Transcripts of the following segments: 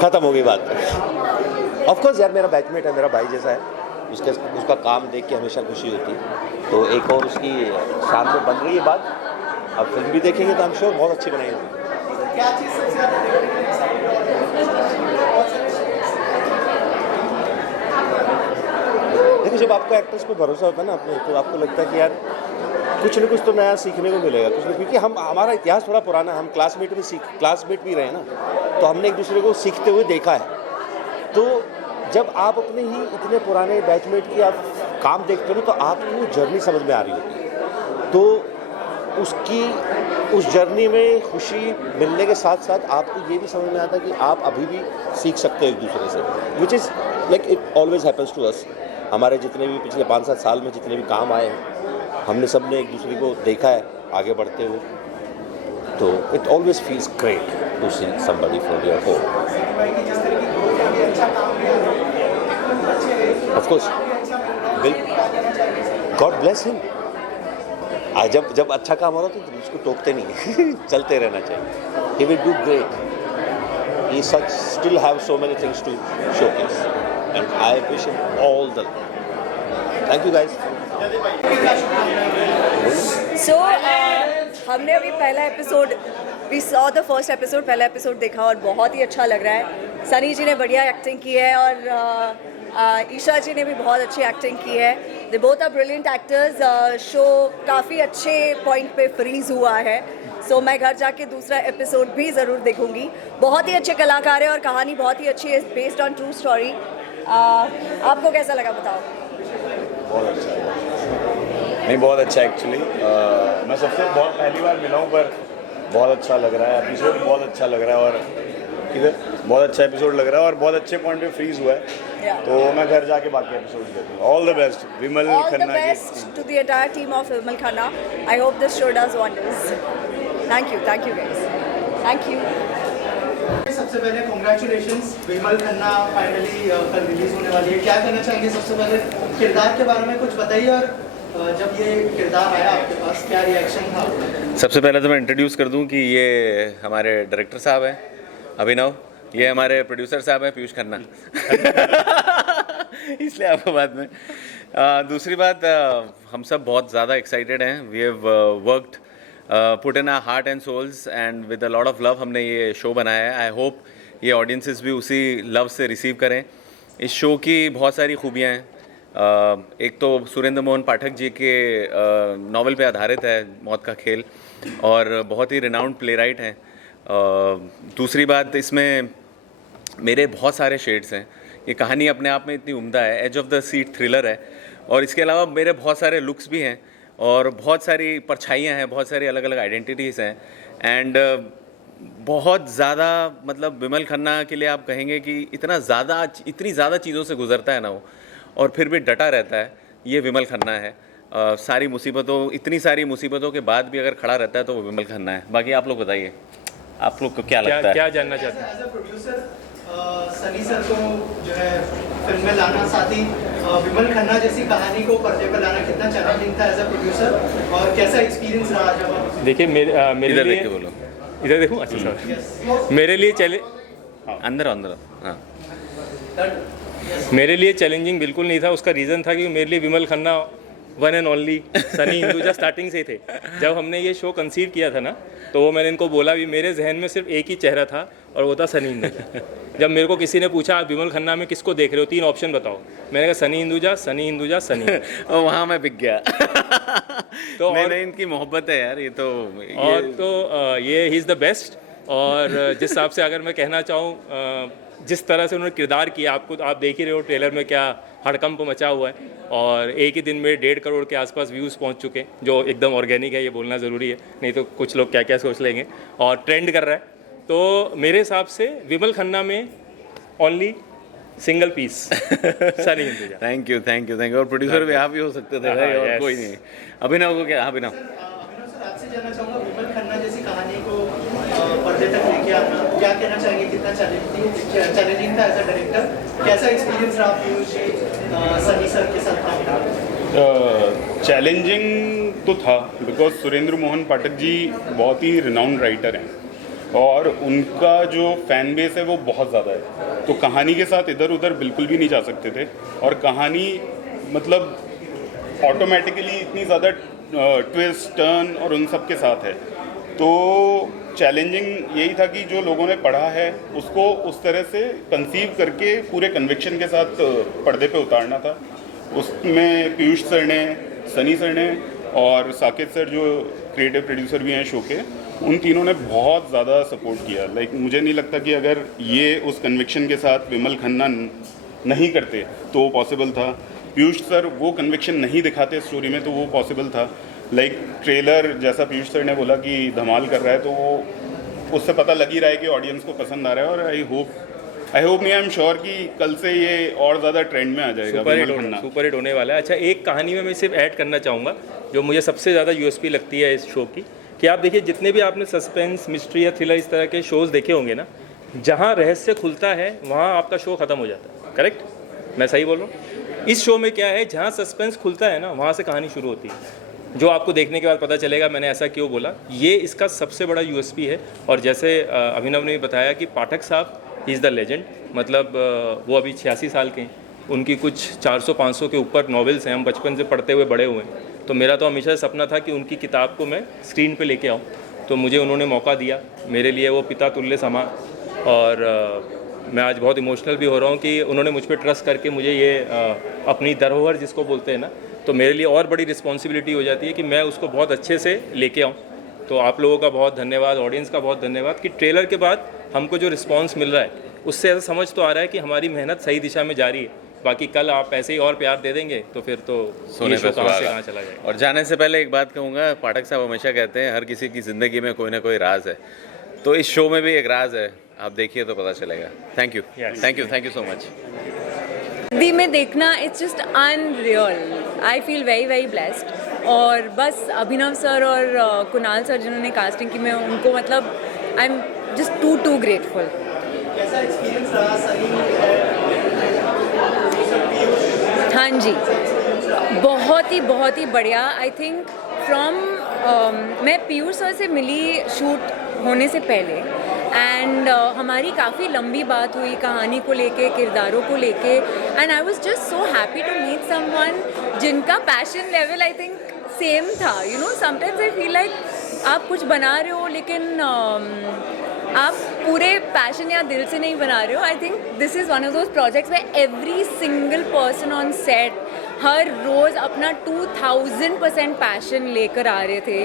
खत्म हो गई बात। ऑफ कोर्स यार, मेरा बैचमेट है, मेरा भाई जैसा है, उसका काम देख के हमेशा खुशी होती है। तो एक और उसकी सामने बन रही है बात, अब फिल्म भी देखेंगे तो हम श्योर बहुत अच्छी बनाएंगे। क्या चीज़ सबसे ज़्यादा देखिए, जब आपको एक्टर्स पे भरोसा होता है ना अपने, तो आपको लगता है कि यार कुछ न कुछ तो नया सीखने को मिलेगा, कुछ न, क्योंकि हमारा इतिहास थोड़ा पुराना है, हम क्लासमेट भी रहे ना, तो हमने एक दूसरे को सीखते हुए देखा है। तो जब आप अपने ही इतने पुराने बैचमेट की आप काम देखते हो तो आपको जर्नी समझ में आ रही होती है, तो उस जर्नी में खुशी मिलने के साथ साथ आपको ये भी समझ में आता है कि आप अभी भी सीख सकते हो एक दूसरे से, which is like it always happens to us. हमारे जितने भी पिछले 5-7 साल में जितने भी काम आए हैं, हमने सब ने एक दूसरे को देखा है आगे बढ़ते हुए, तो it always feels great to see somebody from your home. Of course, God bless him. जब अच्छा काम हो रहा था तो उसको टोकते नहीं चलते रहना चाहिए। He will do great, he still have so many things to showcase and I wish him all the luck. Thank you guys. So हमने अभी we saw the first episode, पहला एपिसोड देखा और बहुत ही अच्छा लग रहा है। सनी जी ने बढ़िया एक्टिंग की है और ईशा जी ने भी बहुत अच्छी एक्टिंग की है। They both are brilliant actors. Show काफ़ी अच्छे पॉइंट पे फ्रीज हुआ है, सो मैं घर जाके दूसरा एपिसोड भी ज़रूर देखूंगी। बहुत ही अच्छे कलाकार हैं और कहानी बहुत ही अच्छी है, बेस्ड ऑन ट्रू स्टोरी। आपको कैसा लगा बताओ? बहुत अच्छा है, नहीं बहुत अच्छा एक्चुअली। मैं सबसे बहुत पहली बार मिला हूँ, पर बहुत अच्छा लग रहा है एपिसोड, बहुत अच्छा लग रहा है और किधर बहुत अच्छा एपिसोड लग रहा है और बहुत अच्छे पॉइंट पे फ्रीज हुआ है। तो मैं घर जाके बाकी एपिसोड देखूंगा। All the best Vimal Khanna. All the best to the entire team of Vimal Khanna. I hope this show does wonders. Thank you guys, thank you. सबसे पहले कॉन्ग्रेचुलेशंस, विमल खन्ना फाइनली कल रिलीज होने वाली है। क्या कहना चाहेंगे? सबसे पहले किरदार के बारे में कुछ बताइए और जब ये किरदार आया आपके पास क्या रिएक्शन था? सबसे पहले तो मैं इंट्रोड्यूस कर दूं कि ये हमारे डायरेक्टर साहब हैं अभिनव, ये हमारे प्रोड्यूसर साहब हैं पीयूष खन्ना इसलिए आपको बाद में। दूसरी बात, हम सब बहुत ज़्यादा एक्साइटेड हैं। We have worked put in our heart and souls and with a lot of love हमने ये शो बनाया है। आई होप ये ऑडियंसेस भी उसी लव से रिसीव करें। इस शो की बहुत सारी खूबियाँ हैं। एक तो सुरेंद्र मोहन पाठक जी के नावल पे आधारित है मौत का खेल, और बहुत ही रिनाउंड प्लेराइट हैं। दूसरी बात, इसमें मेरे बहुत सारे शेड्स हैं। ये कहानी अपने आप में इतनी उम्दा है, edge of the seat thriller है, और इसके अलावा मेरे बहुत सारे लुक्स भी हैं और बहुत सारी परछाइयाँ हैं, बहुत सारी अलग अलग आइडेंटिटीज़ हैं। एंड बहुत ज़्यादा, मतलब विमल खन्ना के लिए आप कहेंगे कि इतनी ज़्यादा चीज़ों से गुजरता है ना वो, और फिर भी डटा रहता है। ये विमल खन्ना है। इतनी सारी मुसीबतों के बाद भी अगर खड़ा रहता है तो वो विमल खन्ना है। बाकी आप लोग बताइए, आप लोग को क्या लगता है? क्या जानना चाहते हैं? As a producer Sunny sir को जो है फिल्म में लाना, साथ ही विमल खन्ना जैसी कहानी को पर्दे पर लाना कितना चैलेंजिंग था एज अ प्रोड्यूसर, और कैसा एक्सपीरियंस रहा जब आप? देखिए, मेरे लिए बोलो, इधर देखूँ। अच्छा सर, मेरे लिए अंदर हाँ, मेरे लिए चैलेंजिंग बिल्कुल नहीं था। उसका रीज़न था कि मेरे लिए Vimal Khanna one and only Sunny Hinduja starting से थे। जब हमने ये शो कंसीव किया था ना, तो वो मैंने इनको बोला भी, मेरे जहन में सिर्फ एक ही चेहरा था और वो था सनी हिंदुजा। जब मेरे को किसी ने पूछा आप विमल खन्ना में किसको देख रहे हो, 3 ऑप्शन बताओ, मैंने कहा सनी हिंदुजा, सनी हिंदुजा, सनी। और वहाँ मैं बिक गया तो नहीं, इनकी मोहब्बत है यार, ये ही इज़ द बेस्ट। और जिस हिसाब से अगर मैं कहना चाहूँ, जिस तरह से उन्होंने किरदार किया, आप देख ही रहे हो ट्रेलर में क्या हड़कंप मचा हुआ है, और एक ही दिन में 1.5 करोड़ के आसपास व्यूज़ पहुंच चुके हैं, जो एकदम ऑर्गेनिक है। ये बोलना ज़रूरी है, नहीं तो कुछ लोग क्या क्या सोच लेंगे, और ट्रेंड कर रहा है। तो मेरे हिसाब से विमल खन्ना में only single piece Sunny Hinduja. Thank you. और प्रोड्यूसर भी आप ही हो सकते थे भाई, और कोई नहीं। अभिनव को क्या? अभिनव सर, आपसे जानना चाहूँगा, विमल खन्ना जैसी कहानी को पर्दे तक लेके आना, क्या कहना चाहेंगे? कितना चैलेंजिंग था एज अ डायरेक्टर? कैसा एक्सपीरियंस रहा पीयूष जी सनी सर के साथ काम करना? चैलेंजिंग तो था, बिकॉज सुरेंद्र मोहन पाठक जी बहुत ही रिनाउंड राइटर हैं और उनका जो फैन बेस है वो बहुत ज़्यादा है, तो कहानी के साथ इधर उधर बिल्कुल भी नहीं जा सकते थे। और कहानी मतलब ऑटोमेटिकली इतनी ज़्यादा ट्विस्ट टर्न और उन सब के साथ है, तो चैलेंजिंग यही था कि जो लोगों ने पढ़ा है उसको उस तरह से कंसीव करके पूरे कन्विक्शन के साथ पर्दे पे उतारना था। उसमें पीयूष सर ने, सनी सर ने और साकेत सर जो क्रिएटिव प्रोड्यूसर भी हैं शो के, उन तीनों ने बहुत ज़्यादा सपोर्ट किया। लाइक मुझे नहीं लगता कि अगर ये उस कन्विक्शन के साथ विमल खन्ना नहीं करते तो वो पॉसिबल था। पीयूष सर वो कन्विक्शन नहीं दिखाते स्टोरी में तो वो पॉसिबल था। लाइक ट्रेलर जैसा पीयूष सर ने बोला कि धमाल कर रहा है, तो वो उससे पता लग ही रहा है कि ऑडियंस को पसंद आ रहा है। और आई होप नहीं, आई एम श्योर कि कल से ये और ज़्यादा ट्रेंड में आ जाएगा। सुपर हिट होने वाला है। अच्छा, एक कहानी में मैं सिर्फ ऐड करना चाहूँगा जो मुझे सबसे ज़्यादा यूएसपी लगती है इस शो की, कि आप देखिए जितने भी आपने सस्पेंस, मिस्ट्री या थ्रिलर इस तरह के शोज़ देखे होंगे ना, जहाँ रहस्य खुलता है वहाँ आपका शो ख़त्म हो जाता है। करेक्ट? मैं सही बोल रहा हूँ? इस शो में क्या है, जहाँ सस्पेंस खुलता है ना वहाँ से कहानी शुरू होती है, जो आपको देखने के बाद पता चलेगा मैंने ऐसा क्यों बोला। ये इसका सबसे बड़ा यूएसपी है। और जैसे अभिनव ने भी बताया कि पाठक साहब ही इज़ द लेजेंड, मतलब वो अभी 86 साल के हैं, उनकी कुछ 400-500 के ऊपर नॉवेल्स हैं, हम बचपन से पढ़ते हुए बड़े हुए हैं। तो मेरा तो हमेशा सपना था कि उनकी किताब को मैं स्क्रीन पे लेके आऊँ, तो मुझे उन्होंने मौका दिया। मेरे लिए वो पिता तुल्य समा, और मैं आज बहुत इमोशनल भी हो रहा हूँ कि उन्होंने मुझ पर ट्रस्ट करके मुझे ये अपनी धरोहर जिसको बोलते हैं ना, तो मेरे लिए और बड़ी रिस्पॉन्सिबिलिटी हो जाती है कि मैं उसको बहुत अच्छे से लेके आऊँ। तो आप लोगों का बहुत धन्यवाद, ऑडियंस का बहुत धन्यवाद कि ट्रेलर के बाद हमको जो रिस्पांस मिल रहा है उससे ऐसा समझ तो आ रहा है कि हमारी मेहनत सही दिशा में जारी है। बाकी कल आप ऐसे ही और प्यार दे देंगे तो फिर तो सोने ये शो पे कहाँ से सुहागा। कहाँ चला जाएगा। और जाने से पहले एक बात कहूँगा, पाठक साहब हमेशा कहते हैं हर किसी की ज़िंदगी में कोई ना कोई राज है, तो इस शो में भी एक राज है, आप देखिए तो पता चलेगा। Thank you, thank you so much. Hindi में देखना it's just unreal. I feel very very blessed. और बस अभिनव सर और कुणाल सर जिन्होंने कास्टिंग की, मैं उनको मतलब I am just too grateful. कैसा एक्सपीरियंस रहा सनी? हाँ जी, बहुत ही बढ़िया। आई थिंक मैं पीयूष सर से मिली शूट होने से पहले, एंड हमारी काफ़ी लंबी बात हुई कहानी को लेके, किरदारों को लेके, and I was just so happy to meet someone जिनका passion level I think same था। You know, sometimes I feel like आप कुछ बना रहे हो लेकिन आप पूरे पैशन या दिल से नहीं बना रहे हो। I think this is one of those projects में every single person on set हर रोज़ अपना 2000% पैशन लेकर आ रहे थे।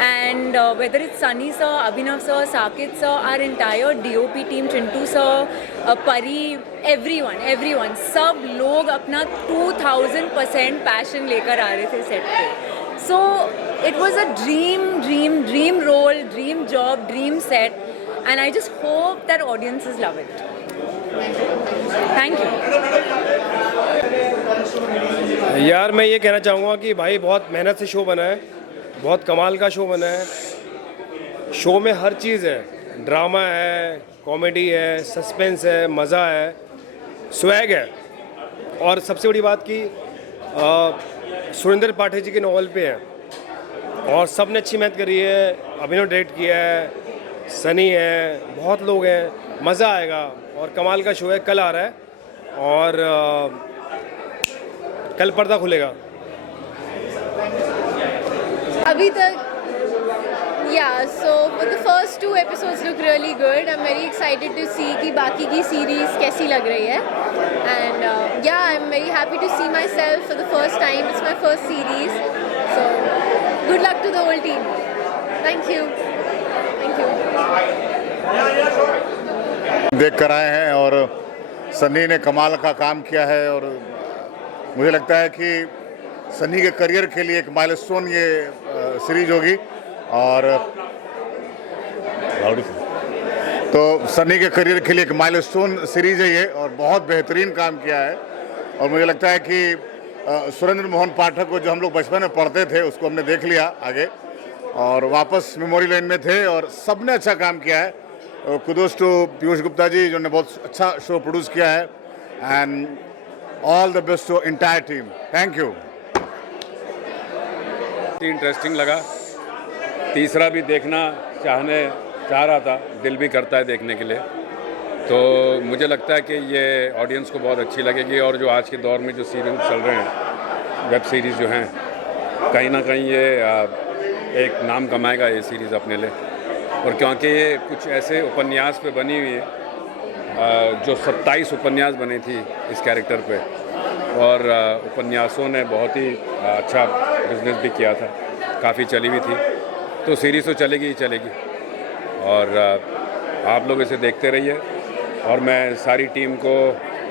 And whether it's Sunny sir, Abhinav sir, Saket sir, our entire DOP team, Chintu sir, Pari, everyone सब लोग अपना 2000% पैशन लेकर आ रहे थे सेट पे। So it was a dream role, dream job, dream set, and I just hope that audiences love it. Thank you. यार मैं ये कहना चाहूँगा कि भाई बहुत मेहनत से शो बना है, बहुत कमाल का शो बना है। शो में हर चीज़ है, ड्रामा है, कॉमेडी है, सस्पेंस है, मज़ा है, स्वैग है, और सबसे बड़ी बात कि सुरेंद्र पाठक जी के नॉवल पे है और सब ने अच्छी मेहनत करी है। अभिनव डायरेक्ट किया है, सनी है, बहुत लोग हैं, मज़ा आएगा और कमाल का शो है। कल आ रहा है और कल पर्दा खुलेगा। अभी तक so for the first 2 episodes look really good. I'm very excited to see कि बाकी की series कैसी लग रही है, and I'm very happy to see myself for the first time. It's my first series, so good luck to the whole team. Thank you. देख कर आए हैं और सनी ने कमाल का काम किया है, और मुझे लगता है कि सनी के करियर के लिए एक माइलस्टोन ये सीरीज होगी। और तो सनी के करियर के लिए एक माइलस्टोन सीरीज है ये, और बहुत बेहतरीन काम किया है। और मुझे लगता है कि सुरेंद्र मोहन पाठक को जो हम लोग बचपन में पढ़ते थे उसको हमने देख लिया आगे, और वापस मेमोरी लाइन में थे, और सब ने अच्छा काम किया है। कुडोस टू पीयूष गुप्ता जी जिन्होंने बहुत अच्छा शो प्रोड्यूस किया है, and all the best to entire team. Thank you. Interesting लगा, तीसरा भी देखना चाह रहा था, दिल भी करता है देखने के लिए। तो मुझे लगता है कि ये ऑडियंस को बहुत अच्छी लगेगी और जो आज के दौर में जो सीरियल चल रहे हैं, वेब सीरीज़ जो हैं, कहीं ना कहीं ये एक नाम कमाएगा ये सीरीज़ अपने लिए। और क्योंकि ये कुछ ऐसे उपन्यास पे बनी हुई है जो 27 उपन्यास बनी थी इस कैरेक्टर पे, और उपन्यासों ने बहुत ही अच्छा बिजनेस भी किया था, काफ़ी चली हुई थी। तो सीरीज़ तो चलेगी ही चलेगी और आप लोग इसे देखते रहिए। और मैं सारी टीम को,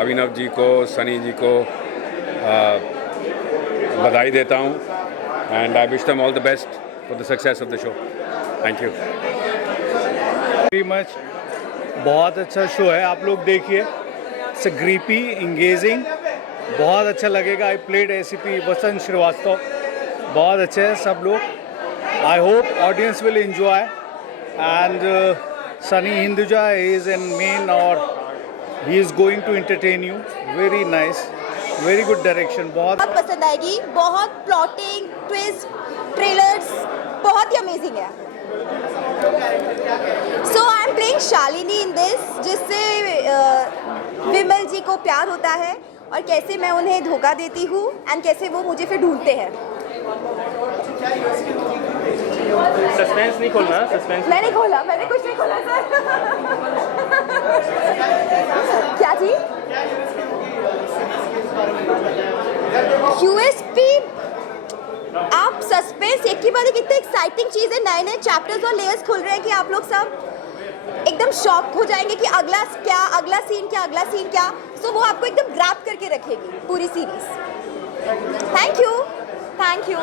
अभिनव जी को, सनी जी को बधाई देता हूँ and I wish them all the best for the success of the show. Thank you very much. बहुत अच्छा शो है, आप लोग देखिए। इट्स ग्रीपी, इंगेजिंग, बहुत अच्छा लगेगा। I played ACP Vasant Srivastava, बहुत अच्छे हैं सब लोग। I hope audience will enjoy and Sunny Hinduja is in main और he is going to entertain you. Very nice, very good direction. बहुत पसंद आएगी। बहुत प्लॉटिंग, ट्विस्ट, ट्रेलर्स बहुत ही अमेजिंग है। So I am playing Shalini in this, जिससे विमल जी को प्यार होता है और कैसे मैं उन्हें धोखा देती हूँ एंड कैसे वो मुझे फिर ढूंढते हैं। सस्पेंस नहीं खोलना, सस्पेंस मैंने खोला, मैंने कुछ नहीं खोला सर। क्या जी? यूएसपी, आप सस्पेंस एक ही बार कितने एक्साइटिंग चीज़ है, नए नए चैप्टर्स और लेयर्स खुल रहे हैं कि आप लोग सब एकदम शॉक हो जाएंगे कि अगला क्या, अगला सीन क्या, अगला सीन क्या। सो वो आपको एकदम ग्रैब करके रखेगी पूरी series. Thank you, thank you.